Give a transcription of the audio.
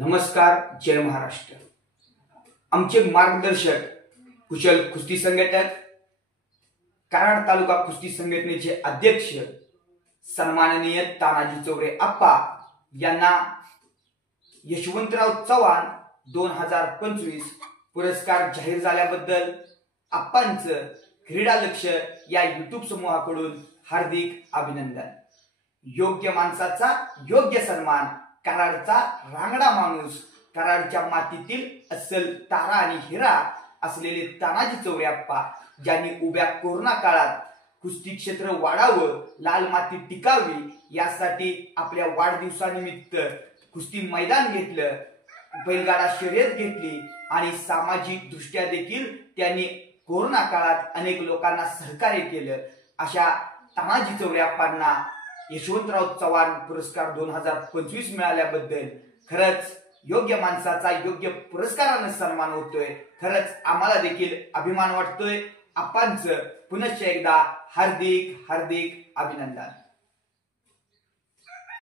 नमस्कार, जय महाराष्ट्र। आमचे मार्गदर्शक कुशल कुस्ती संघटक, कराड तालुका कुस्ती संघटनेचे अध्यक्ष सन्माननीय तानाजी चौरे आप्पा यांना यशवंतराव चव्हाण 2025 पुरस्कार जाहीर झाल्याबद्दल आप्पांचं क्रीडा लक्ष या YouTube समूहाकडून हार्दिक अभिनंदन। योग्य माणसाचा योग्य सन्मान, कराडचा रांगडा माणूस, कराडच्या मातीतील अस्सल तारा आणि हिरा असलेले तानाजी चौरे आप्पा, ज्यांनी उभ्या कोरोना काळात कुस्ती क्षेत्र वाढावं, लाल माती टिकावी यासाठी आपल्या वाढदिवसानिमित्त कुस्ती मैदान घेतलं, बैलगाडा शर्यत घेतली आणि सामाजिक दृष्ट्या देखील त्यांनी कोरोना काळात अनेक लोकांना सहकार्य केलं। अशा तानाजी चौरे आप्पांना यशवंतराव चव्हाण पुरस्कार 2025 मिळाल्याबद्दल खरंच योग्य माणसाचा योग्य पुरस्काराने सन्मान होतोय। खरंच आम्हाला देखील अभिमान वाटतोय। आप्पांचं पुनश्च एकदा हार्दिक हार्दिक अभिनंदन।